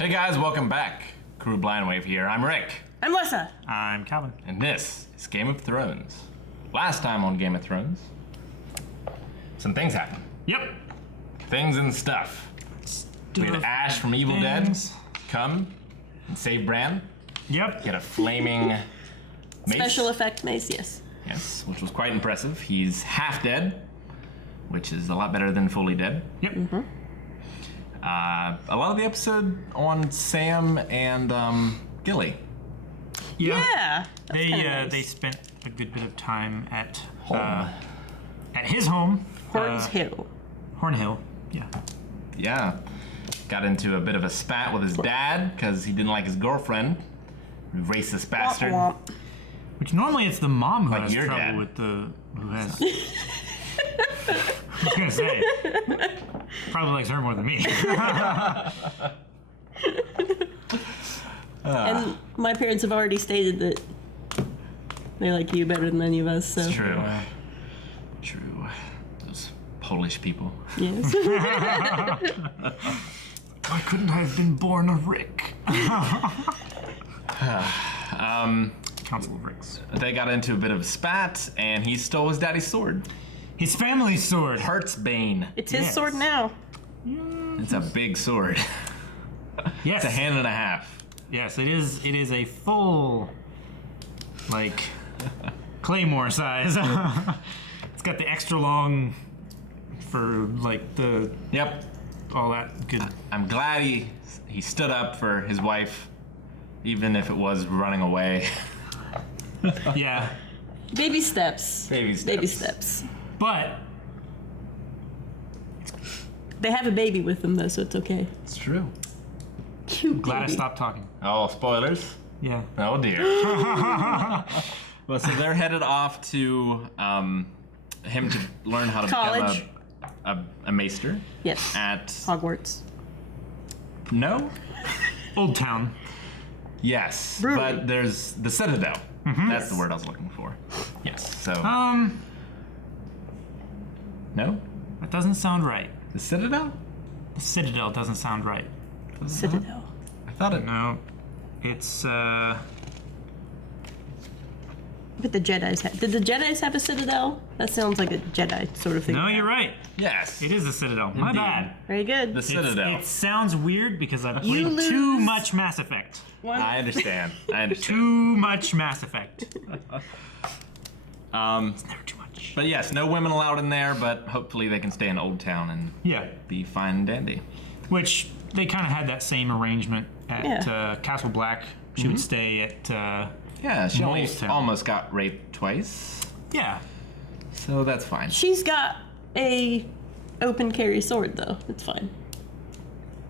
Hey guys, welcome back. Crew Blindwave here. I'm Rick. I'm Lessa. I'm Calvin. And this is Game of Thrones. Last time on Game of Thrones, some things happened. Yep. Things and stuff. We had Ash from Evil Dead come and save Bran. Yep. Get a flaming mace. Special effect mace, yes. Yes, which was quite impressive. He's half dead, which is a lot better than fully dead. Yep. Mm-hmm. A lot of the episode on Sam and Gilly. Yeah. They spent a good bit of time at Home. at his home. Horns Hill. Hornhill. Yeah. Yeah. Got into a bit of a spat with his dad because he didn't like his girlfriend. Racist bastard. Womp Which normally it's the mom who Like has your trouble dad. with the who has. I was gonna say probably likes her more than me. And my parents have already stated that they like you better than any of us, so. It's true. True. Those Polish people. Yes. Why couldn't I have been born a Rick? Council of Ricks. They got into a bit of a spat, and he stole his daddy's sword. His family's sword. Hurtsbane. It's his Yes. sword now. It's a big sword. Yes. It's a hand and a half. Yes, it is. It is a full, like, claymore size. It's got the extra long for like the Yep. all that good. I'm glad he stood up for his wife, even if it was running away. Yeah, Baby steps. Baby steps. Baby steps. but They have a baby with them, though, so it's okay. It's true. Cute glad I baby. stopped talking. Oh, spoilers. Yeah. Oh dear. Well, so they're headed off to him to learn how to College. become a maester Yes. at Hogwarts. no. Old Town. Yes, Brewery. but there's the Citadel. That's the word I was looking for. Yes. So no, That doesn't sound right. the Citadel. The Citadel doesn't sound right. Citadel. I thought it. No, it's But the Jedis have. Did the Jedis have a Citadel? That sounds like a Jedi sort of thing. no. You're right. Yes. It is the Citadel. My Indeed. bad. Very good. The Citadel. It sounds weird because I've You played too lose. much Mass Effect. I understand. I understand. Too much Mass Effect. Um, Never too much. but yes, no women allowed in there. But hopefully they can stay in Old Town and Yeah. be fine and dandy. Which they kind of had that same arrangement at Yeah. Castle Black. She would stay at Yeah, she only Mole's Town. almost got raped twice, yeah. so that's fine. She's got a open carry sword, though. It's fine.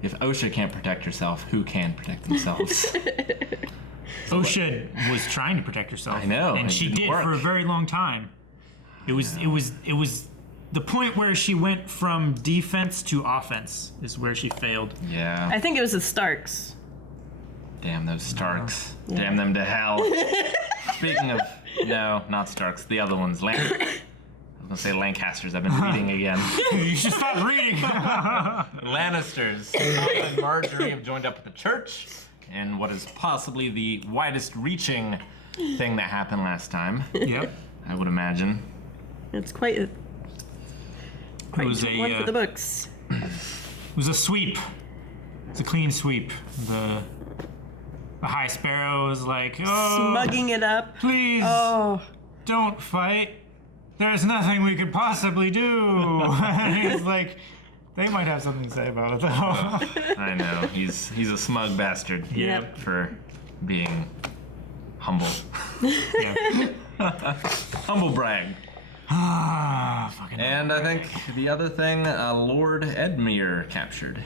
If OSHA can't protect herself, who can protect themselves? Osha was trying to protect herself. I know, and it she didn't did work. for a very long time. It was the point where she went from defense to offense is where she failed. Yeah. I think it was the Starks. Damn those Starks. Damn them to hell. Speaking of, no, not Starks, the other ones. I was gonna say Lancasters. I've been reading again. You should stop reading. Lannisters. Tom and Marjorie have joined up with the church in what is possibly the widest reaching thing that happened last time, Yep. I would imagine. It's quite a It was one for the books. It was a sweep. It's a clean sweep. The High Sparrow was like, oh, Smugging it up. please Oh, don't fight. There's nothing we could possibly do. And he's like, they might have something to say about it though. I know. He's a smug bastard. Yep. For being humble. Yeah. Humble brag. Ah, fucking. And I think the other thing, Lord Edmure captured.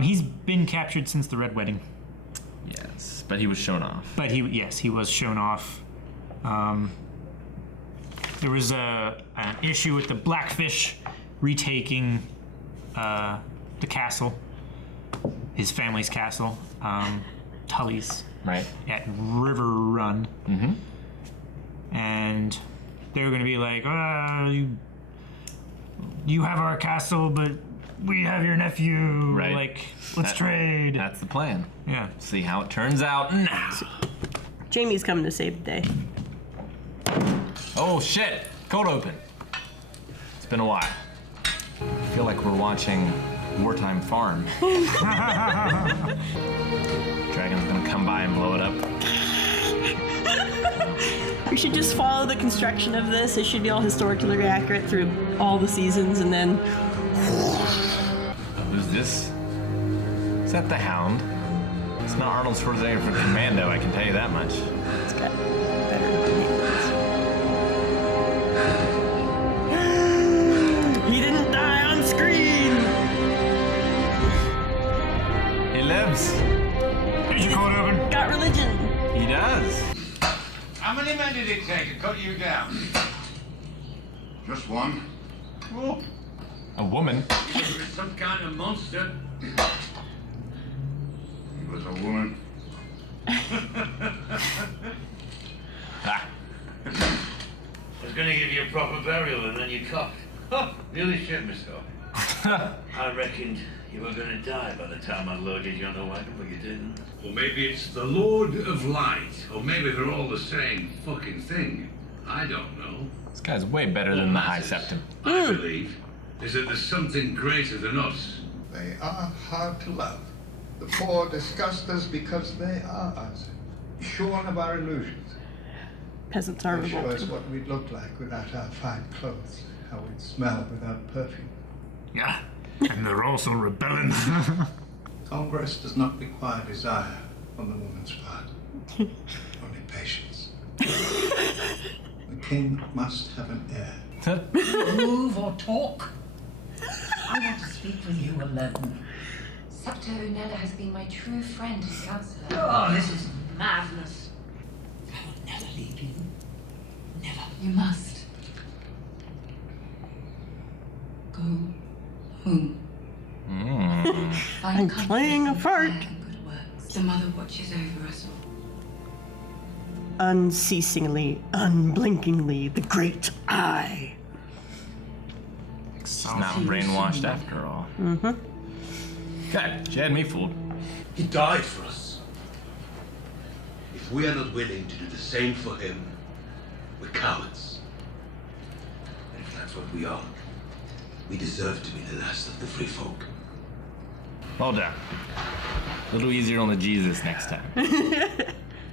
He's been captured since the Red Wedding, Yes, but he was shown off. but he was shown off. There was an issue with the Blackfish retaking the castle, his family's castle, Tully's Right. at River Run, and they were going to be like, you have our castle, but we have your nephew. Right. Like, let's trade. That's the plan. Yeah. See how it turns out now. Jaime's coming to save the day. Oh shit! Cold open. It's been a while. I feel like we're watching Wartime Farm. Dragon's gonna come by and blow it up. We should just follow the construction of this. It should be all historically accurate through all the seasons, and then. Who's this? Is that the Hound? It's not Arnold Schwarzenegger from Commando, I can tell you that much. It's got better names. He didn't die on screen! He lives. Did you call it open? Got religion! He does. How many men did it take to cut you down? Just one. Oh, A woman. you were some kind of monster. He was a woman. Ah. I was gonna give you a proper burial and then you coughed. Really shit, Mister. I reckoned you were gonna die by the time I loaded you on the wagon, but you didn't. Or maybe it's the Lord of Light. Or maybe they're all the same fucking thing. I don't know. This guy's way better than the High Septon. I believe is that there's something greater than us. They are hard to love. The poor disgust us because they are us, shorn of our illusions. Peasants are They show us revolting. what we'd look like without our fine clothes, how we'd smell without perfume. Yeah. And they're also rebelling. Congress does not require desire on the woman's part, only patience. The king must have an heir. Move or talk. I want to speak with you alone. Septa Olenna has been my true friend and counselor. Oh, this is madness. I will never leave you. Never. You must. Go home. Find I'm comfort playing a in part. prayer and good works. The mother watches over us all. Unceasingly, unblinkingly, the great eye. She's not brainwashed after all. Mm-hmm. God, she had me fooled. He died for us. If we are not willing to do the same for him, we're cowards. And if that's what we are, we deserve to be the last of the free folk. Well done. A little easier on the Jesus next time.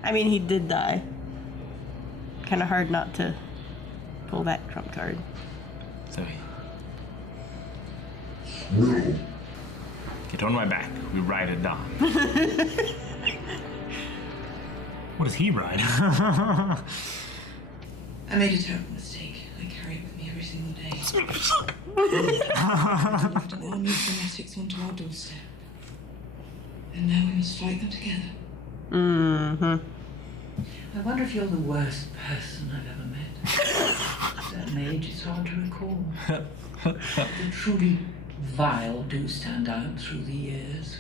I mean, he did die. Kind of hard not to pull that trump card. So get on my back. We ride at dawn. What does he ride? I made a terrible mistake. I carry it with me every single day. Left an army of fanatics onto our doorstep. And now we must fight them together. Mm-hmm. I wonder if you're the worst person I've ever met. At that age, it's hard to recall. The truly vile do stand out through the years.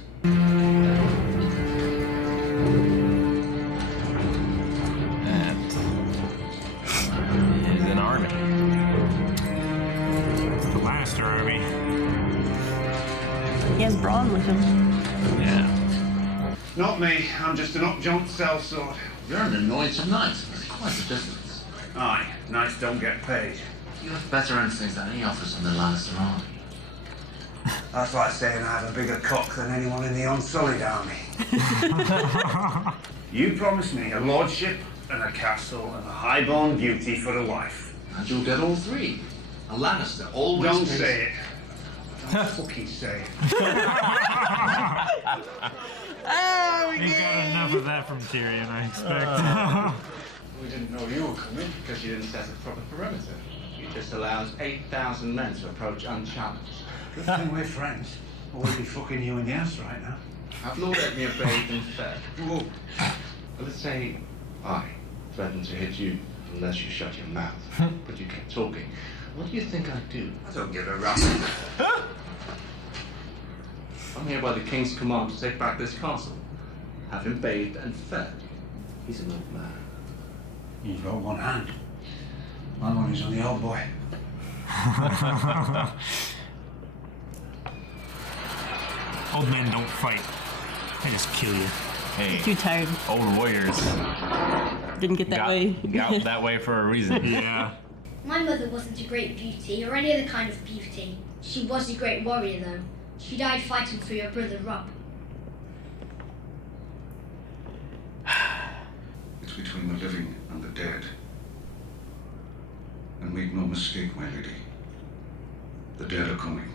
That is an army. It's the Lannister army. He has Braun with him. Yeah. Not me. I'm just an up-jump sellsword. You're an anointed knight. There's quite a difference. Aye, knights don't get paid. You have better instincts than any officer in the Lannister army. That's like saying I have a bigger cock than anyone in the Unsullied army. You promised me a lordship and a castle and a high-born beauty for a wife. And you'll get all three. A Lannister always Don't pays- say it. Don't fucking say it. Oh, we We got enough of that from Tyrion, I expect. We didn't know you were coming because you didn't set a proper perimeter. You just allowed 8,000 men to approach unchallenged. Good thing we're friends, or we'd be fucking you in the ass right now. Have Lord Edmure bathed and fed? Well, let's say I threatened to hit you unless you shut your mouth, but you kept talking. What do you think I'd do? I don't give a rap. I'm here by the king's command to take back this castle. Have him bathed and fed. He's an old man. You've got one hand. My money's on the old boy. Old men don't fight. They just kill you. Hey, Too tired. old warriors Didn't get that way. got that way for a reason. Yeah. My mother wasn't a great beauty or any other kind of beauty. She was a great warrior, though. She died fighting for your brother Rob. It's between the living and the dead. And make no mistake, my lady. The dead are coming.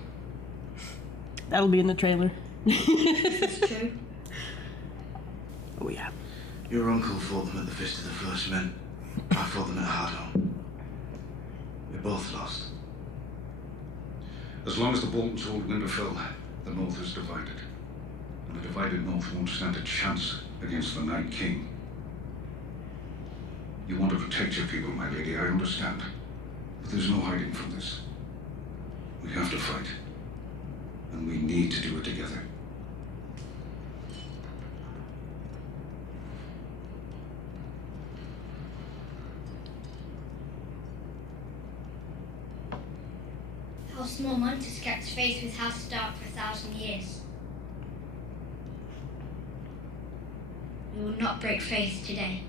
That'll be in the trailer. It's true. Oh yeah. Your uncle fought them at the Fist of the First Men. I fought them at Hardhome. We both lost. As long as the Boltons hold Winterfell, the North is divided. And the divided North won't stand a chance against the Night King. You want to protect your people, my lady, I understand. But there's no hiding from this. We have to fight. And we need to do it together. House Mormont has kept faith with House Stark for 1,000 years. We will not break faith today.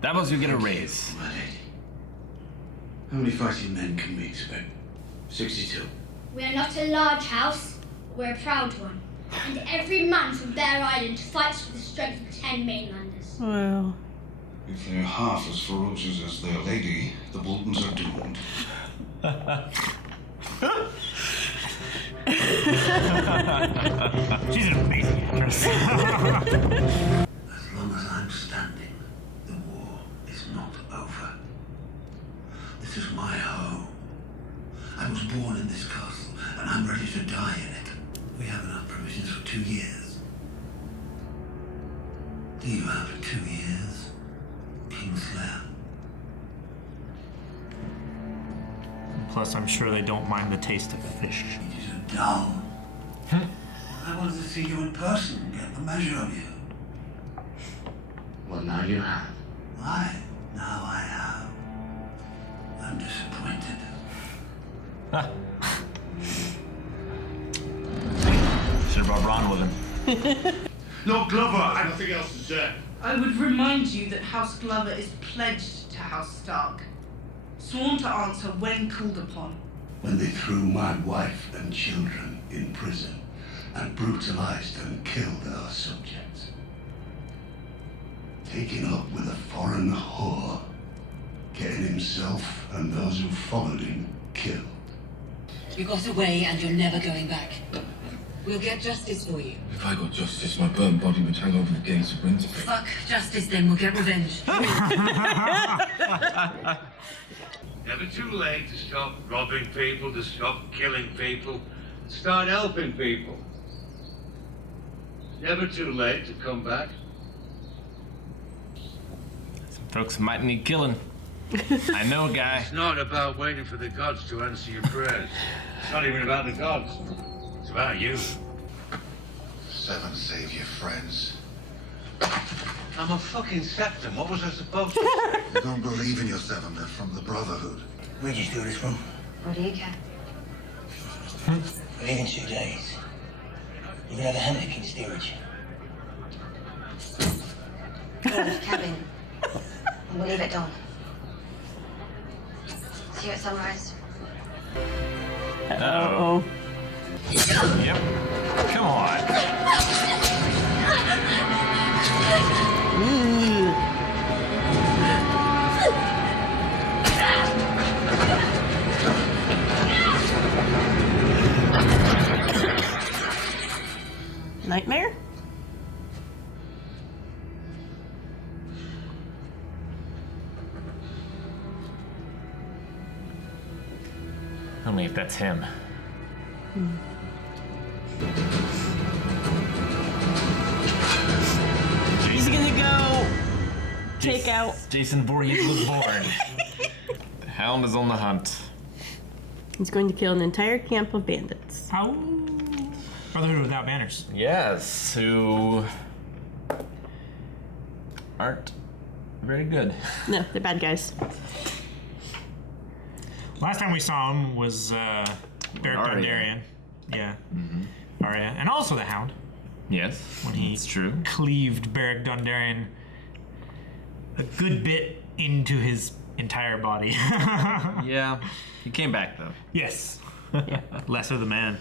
Davos, you get a raise. My lady. How many fighting men can we expect? 62. We are not a large house, but we're a proud one. And every man from Bear Island fights for the strength of 10 mainlanders. Well. If they're half as ferocious as their lady, the Boltons are doomed. She's an amazing actress. As long as I'm standing, the war is not over. This is my home. I was born in this castle, and I'm ready to die in it. We have enough provisions for 2 years. Do you have 2 years, Kingslayer? Plus, I'm sure they don't mind the taste of fish. It is dull. I wanted to see you in person and get the measure of you. Well, now you have. Why? Now I have. I'm disappointed. Should have brought Ron with him. Lord Glover, I have nothing else to say. I would remind you that House Glover is pledged to House Stark, sworn to answer when called upon. When they threw my wife and children in prison and brutalized and killed our subjects. Taking up with a foreign whore, getting himself and those who followed him killed. You got away and you're never going back. We'll get justice for you. If I got justice, my burnt body would hang over the gates of Winterfell. Fuck justice then, we'll get revenge. Never too late to stop robbing people, to stop killing people, and start helping people. It's never too late to come back. Some folks might need killing. I know a guy. It's not about waiting for the gods to answer your prayers. It's not even about the gods. It's about you. 7 save your friends. I'm a fucking septum. What was I supposed to say? You don't believe in your 7, they're from the Brotherhood. Where'd you steal this from? What do you care? I leave in 2 days. You can have a hammock in steerage. Go to the cabin. And we'll leave at dawn. See you at sunrise. Uh-oh. Yep. Come on. Nightmare? Only if that's him. He's gonna go take out. Jason Voorhees was born. The Hound is on the hunt. He's going to kill an entire camp of bandits. How? Brotherhood without banners. Yes, who aren't very good. No, they're bad guys. Last time we saw him was Beric Dondarrion. Yeah. Arya. And also the Hound. Yes, when he cleaved Beric Dondarrion a good bit into his entire body. Yeah, he came back though. Yes. Lesser the man.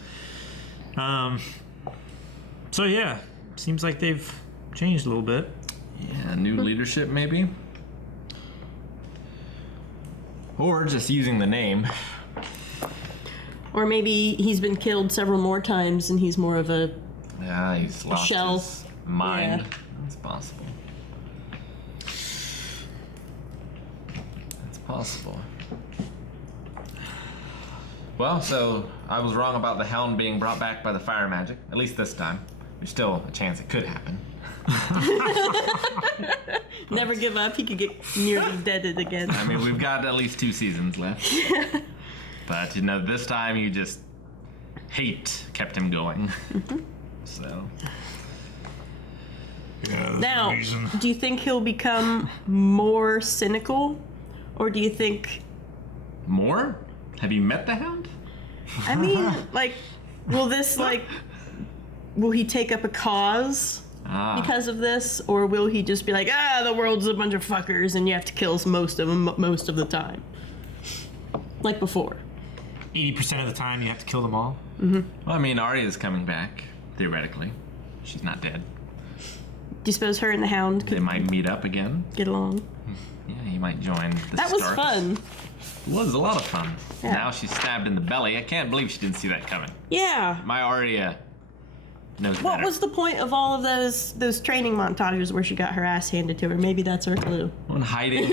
So yeah, seems like they've changed a little bit. Yeah, new leadership maybe? Or just using the name. Or maybe he's been killed several more times and he's more of a Yeah, he's lost shell. his mind. Yeah. That's possible. That's possible. Well, so I was wrong about the Hound being brought back by the fire magic, at least this time. There's still a chance it could happen. Never give up. He could get nearly deaded again. I mean, we've got at least 2 seasons left. But, you know, this time you just hate kept him going. So. Yeah, Now, do you think he'll become more cynical? Or do you think... More? Have you met the Hound? I mean, like, will this, like... Will he take up a cause because of this? Or will he just be like, the world's a bunch of fuckers and you have to kill most of them most of the time? Like before. 80% of the time you have to kill them all? Well, I mean, Arya's coming back, theoretically. She's not dead. Do you suppose her and the Hound could They might meet up again. get along? Yeah, he might join the That was Starks. fun. It was a lot of fun. Yeah. Now she's stabbed in the belly. I can't believe she didn't see that coming. Yeah. My Arya knows What better. was the point of all of those training montages where she got her ass handed to her? Maybe that's her clue. When hiding.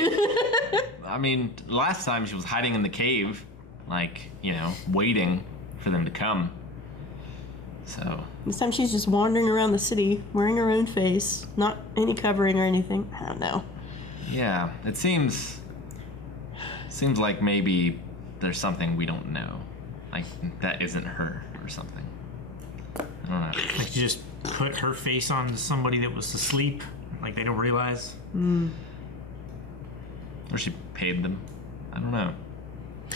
I mean, last time she was hiding in the cave, like, you know, waiting for them to come. So. This time she's just wandering around the city, wearing her own face, not any covering or anything. I don't know. Yeah, it seems like maybe there's something we don't know. Like, that isn't her or something. I don't know. Like you just put her face on somebody that was asleep, like they don't realize. Or she paid them. I don't know.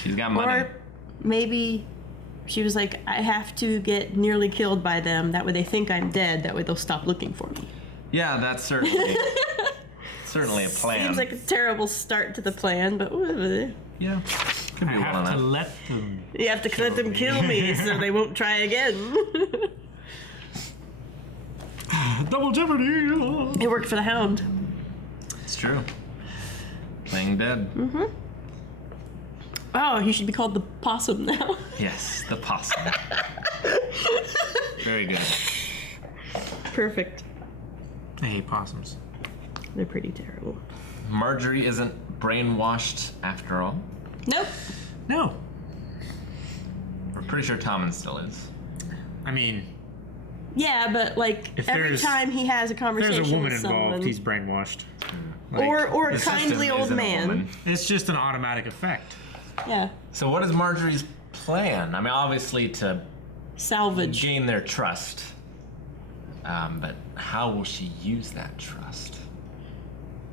She's got money. Or maybe she was like, I have to get nearly killed by them. That way they think I'm dead. That way they'll stop looking for me. Yeah, that's certainly a plan. Seems like a terrible start to the plan, but whatever. Yeah. Could be I one have of to them. let them. You have to let them kill me so they won't try again. Double jeopardy! It worked for the Hound. It's true. Playing dead. Oh, he should be called the Possum now. Yes, the possum. Very good. Perfect. I hate possums. They're pretty terrible. Marjorie isn't brainwashed after all. Nope. No. We're pretty sure Tommen still is. I mean, Yeah, but like If every there's- time he has a if conversation there's a woman with someone, involved, he's brainwashed. or a The system kindly old isn't a man. woman. It's just an automatic effect. Yeah, So what is Marjorie's plan? I mean, obviously to salvage. gain their trust. But how will she use that trust?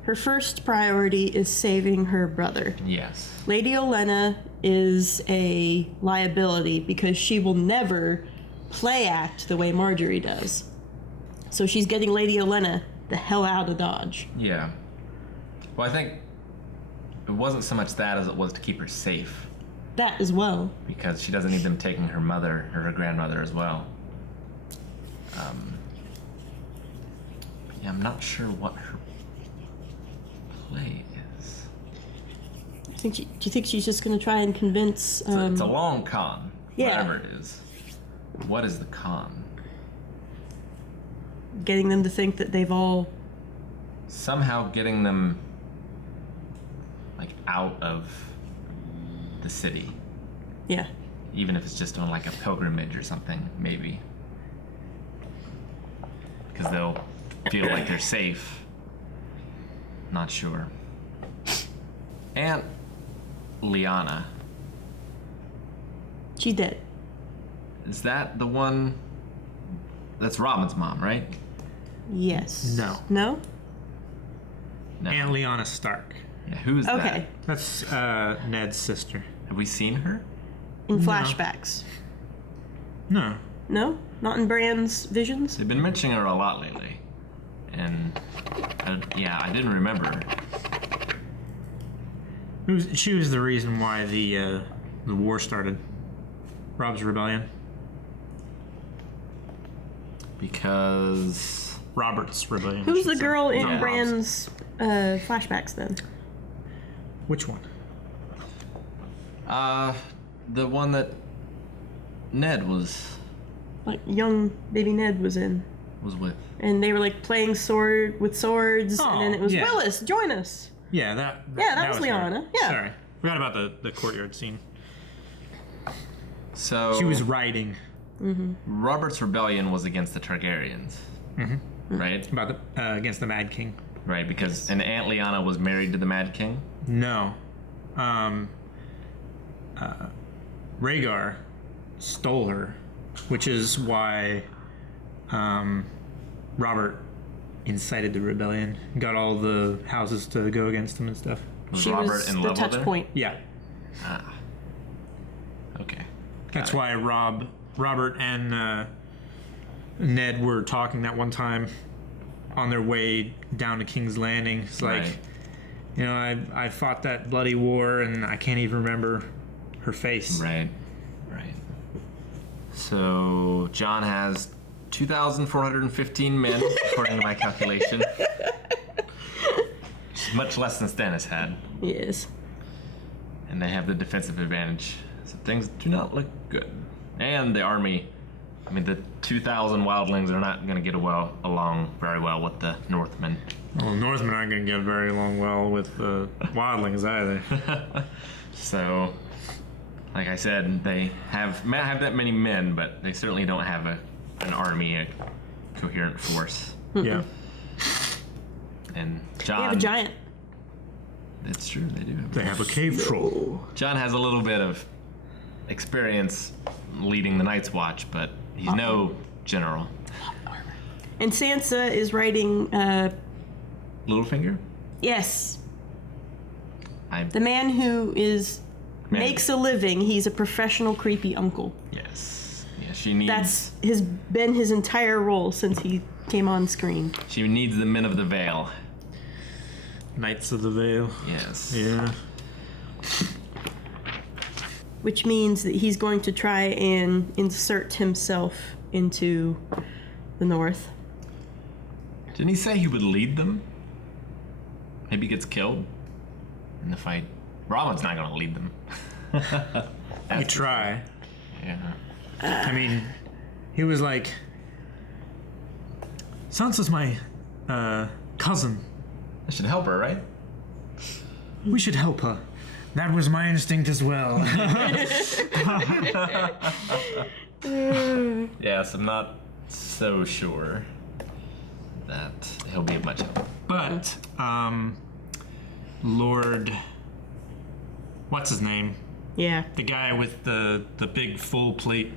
Her first priority is saving her brother. Yes. Lady Olenna is a liability because she will never play act the way Marjorie does. So she's getting Lady Olenna the hell out of Dodge. Yeah. Well, I think it wasn't so much that as it was to keep her safe. That as well. Because she doesn't need them taking her mother or her grandmother as well. Yeah, I'm not sure what her play is. Do you think she's just going to try and convince... It's a long con, yeah. whatever it is. What is the con? Getting them to think that they've all... Somehow getting them, like, out of the city. Yeah. Even if it's just on, like, a pilgrimage or something, maybe. Because they'll feel like they're safe. Not sure. Aunt Lyanna. She's dead. Is that the one? That's Robin's mom, right? Yes. No. No? Aunt Lyanna Stark. Yeah, who's Okay. That's Ned's sister. Have we seen her? In flashbacks. No. No? Not in Bran's visions? They've been mentioning her a lot lately. And, I didn't remember her. She was the reason why the war started. Robb's rebellion. Because... Robert's rebellion. Who's the girl in Bran's flashbacks then? Which one? The one that Ned was... Like, young baby Ned was in. Was with. And they were, like, playing with swords, and then it was, Willis, join us. Yeah, that was Lyanna. Her. Yeah. Sorry. Forgot about the courtyard scene. So... She was riding. Mm-hmm. Robert's rebellion was against the Targaryens. Mm-hmm. Right? About against the Mad King. Right, because and Aunt Lyanna was married to the Mad King? No. Rhaegar stole her, which is why Robert incited the rebellion, got all the houses to go against him and stuff. Was Robert in love with her? Point. Yeah. Ah. Okay. That's why Robert and Ned were talking that one time on their way down to King's Landing. It's like, you know, I fought that bloody war and I can't even remember her face. Right. So Jon has 2,415 men, according to my calculation. Much less than Stannis had. Yes. And they have the defensive advantage. So things do not look good. And the army, I mean, the 2,000 wildlings are not going to get along very well with the Northmen. Well, the Northmen aren't going to get very along well with the wildlings either. So, like I said, they might have that many men, but they certainly don't have an army, a coherent force. Yeah. And Jon... They have a giant. It's true, they do. They have a cave troll. Jon has a little bit of experience leading the Night's Watch, but he's no general. And Sansa is riding... Littlefinger? Yes. The man who makes a living. He's a professional creepy uncle. Yes. Yeah, she needs... That's been his entire role since he came on screen. She needs the men of the Vale. Knights of the Vale. Yes. Yeah. Which means that he's going to try and insert himself into the North. Didn't he say he would lead them? Maybe he gets killed in the fight. Robin's not going to lead them. You try. Yeah. I mean, he was like, Sansa's my cousin. I should help her, right? We should help her. That was my instinct as well. Yes, I'm not so sure that he'll be of much help. But, Lord... What's his name? Yeah. The guy with the big full plate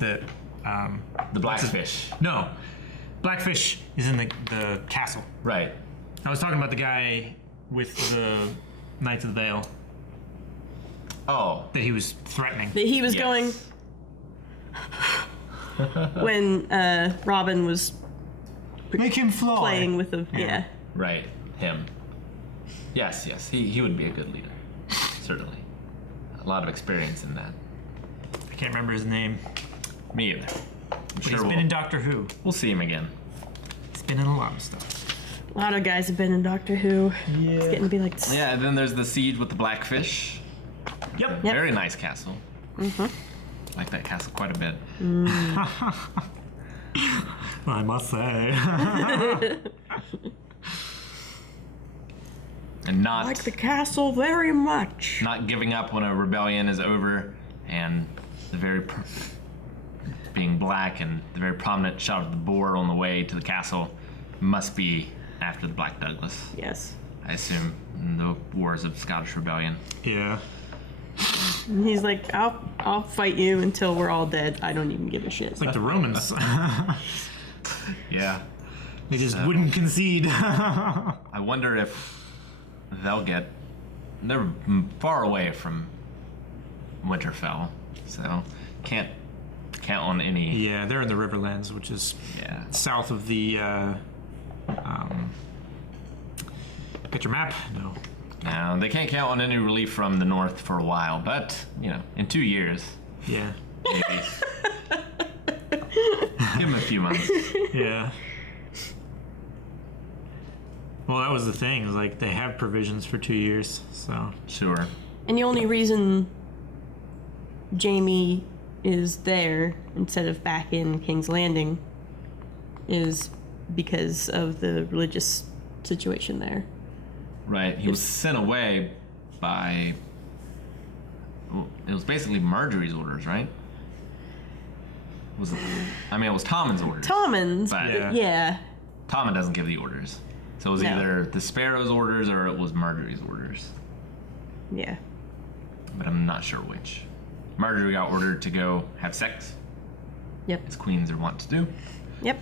that... the Blackfish. No. Blackfish is in the castle. Right. I was talking about the guy with the Knights of the Vale. Oh. That he was threatening. That he was going... when Robin was... Make him fly. Playing with the... Yeah. Right. Him. Yes. He would be a good leader. Certainly. A lot of experience in that. I can't remember his name. Me either. He's been in Doctor Who. We'll see him again. He's been in a lot of stuff. A lot of guys have been in Doctor Who. Yeah. It's getting to be like... Yeah, and then there's the siege with the Blackfish. Yep. Very nice castle. Mm-hmm. Like that castle quite a bit. I must say. And not... I like the castle very much. Not giving up when a rebellion is over, and the very... being black, and the very prominent shot of the boar on the way to the castle must be after the Black Douglas. Yes. I assume, in the wars of Scottish Rebellion. Yeah. And he's like, I'll fight you until we're all dead. I don't even give a shit. It's like the Romans. Yeah. They just wouldn't concede. I wonder if they'll get... They're far away from Winterfell, so can't count on any. Yeah, they're in the Riverlands, which is south of the. Get your map? No. No, they can't count on any relief from the north for a while, but in 2 years. Yeah. Maybe. Give them a few months. Yeah. Well, that was the thing. Is like they have provisions for 2 years, so. Sure. And the only reason Jaime is there instead of back in King's Landing is because of the religious situation there. Right. He was sent away by. Well, it was basically Marjorie's orders, right? It was Tommen's orders. Tommen's, but yeah. Tommen doesn't give the orders. So it was either the Sparrow's orders or it was Marjorie's orders. Yeah. But I'm not sure which. Marjorie got ordered to go have sex. Yep. As queens are wont to do. Yep.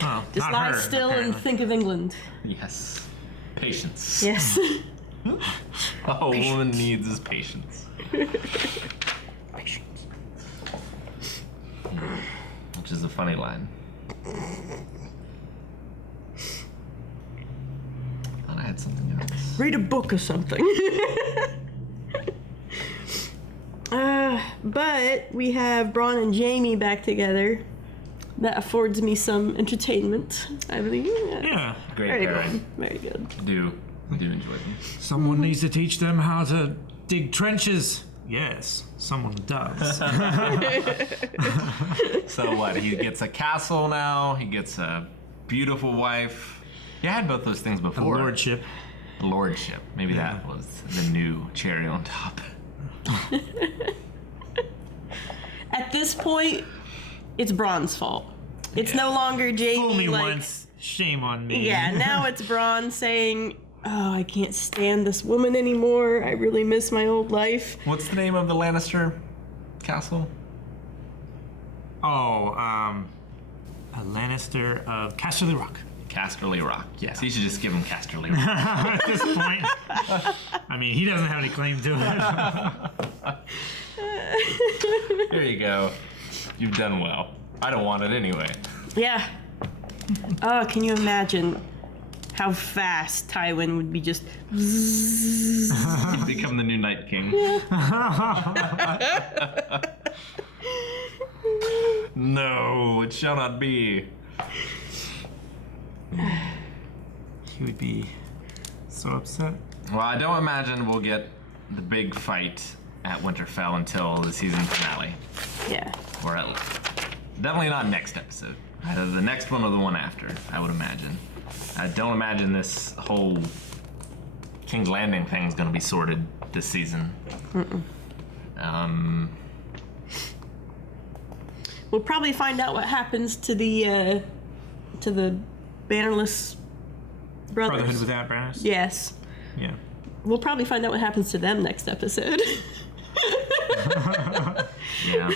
Oh, just lie still and think of England. Yes. Patience. Yes. All a woman needs is patience. Patience. Which is a funny line. Thought I had something else. Read a book or something. But we have Bronn and Jaime back together. That affords me some entertainment, I believe. Yeah. Great Very pairing. good. Very good. I do enjoy them. Someone needs to teach them how to dig trenches. Yes, someone does. So what? He gets a castle now. He gets a beautiful wife. He had both those things before. A lordship. Lordship. Maybe that was the new cherry on top. At this point, it's Bronn's fault. It's no longer Jaime. Fool me once, shame on me. Yeah, now it's Bronn saying, "Oh, I can't stand this woman anymore. I really miss my old life." What's the name of the Lannister castle? Oh, a Lannister of Casterly Rock. Casterly Rock. Yes, you should just give him Casterly Rock. At this point, I mean, he doesn't have any claim to it. There you go. You've done well. I don't want it anyway. Yeah. Oh, can you imagine how fast Tywin would be just... He'd become the new Night King. No, it shall not be. He would be so upset. Well, I don't imagine we'll get the big fight at Winterfell until the season finale. Yeah. Or definitely not next episode. Either the next one or the one after, I would imagine. I don't imagine this whole King's Landing thing is going to be sorted this season. We'll probably find out what happens to the Bannerless brothers. Brotherhood without banners? Yes. Yeah. We'll probably find out what happens to them next episode. Yeah.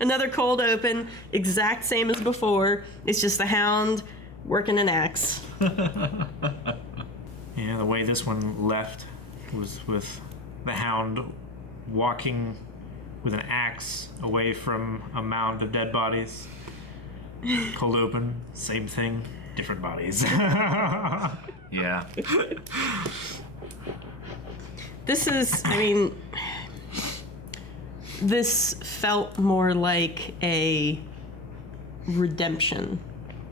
Another cold open, exact same as before. It's just the Hound working an axe. Yeah, the way this one left was with the Hound walking with an axe away from a mound of dead bodies. Cold open, same thing, different bodies. Yeah. This is, I mean, this felt more like a redemption,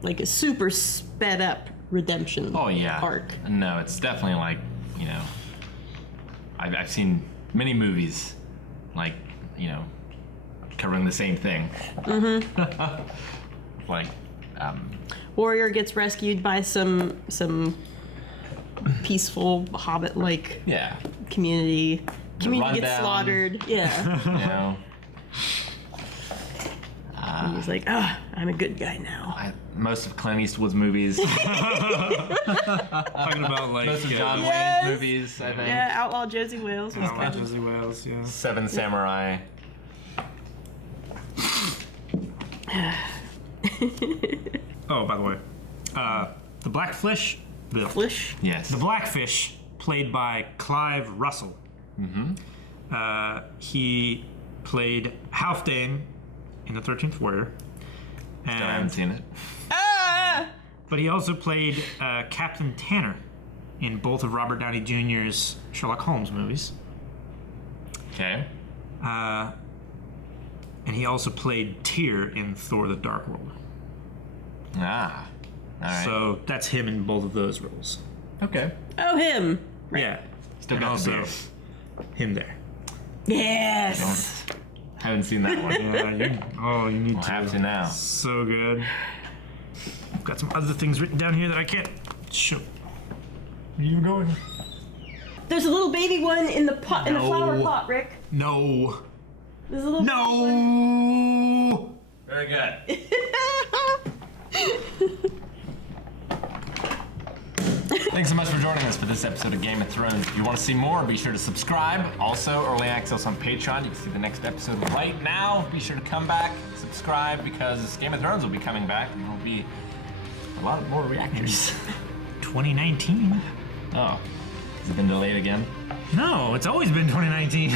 like a super sped up redemption arc. No, it's definitely like, you know, I've seen many movies like, you know, covering the same thing. Mm-hmm. Like, Warrior gets rescued by some peaceful hobbit-like community. Community gets slaughtered. Yeah. You know. And he's like, I'm a good guy now. Most of Clint Eastwood's movies. Talking about like most of John Wayne's movies, I think. Yeah, Outlaw Josie Wales was Outlaw kind of... Josie Wales, yeah. Seven Samurai. Oh, by the way, the Blackfish. Flish? Yes. The Blackfish, played by Clive Russell. Mm-hmm. He played Halfdane in The 13th Warrior. I haven't seen it. But he also played Captain Tanner in both of Robert Downey Jr.'s Sherlock Holmes movies. Okay. And he also played Tyr in Thor: The Dark World. Ah. All right. So that's him in both of those roles. Okay. Oh, him. Yeah. Still And got the also beard. him there. Yes. Haven't seen that one. You need We'll to. have to now. So good. I've got some other things written down here that I can't show. Where are you going? There's a little baby one in the pot, in the flower pot, Rick. No. There's a little No. Very good. Thanks so much for joining us for this episode of Game of Thrones. If you want to see more, be sure to subscribe. Also, early access on Patreon. You can see the next episode right now. Be sure to come back, subscribe, because Game of Thrones will be coming back, and there'll be a lot more reactors. 2019. Oh, has it been delayed again? No, it's always been 2019.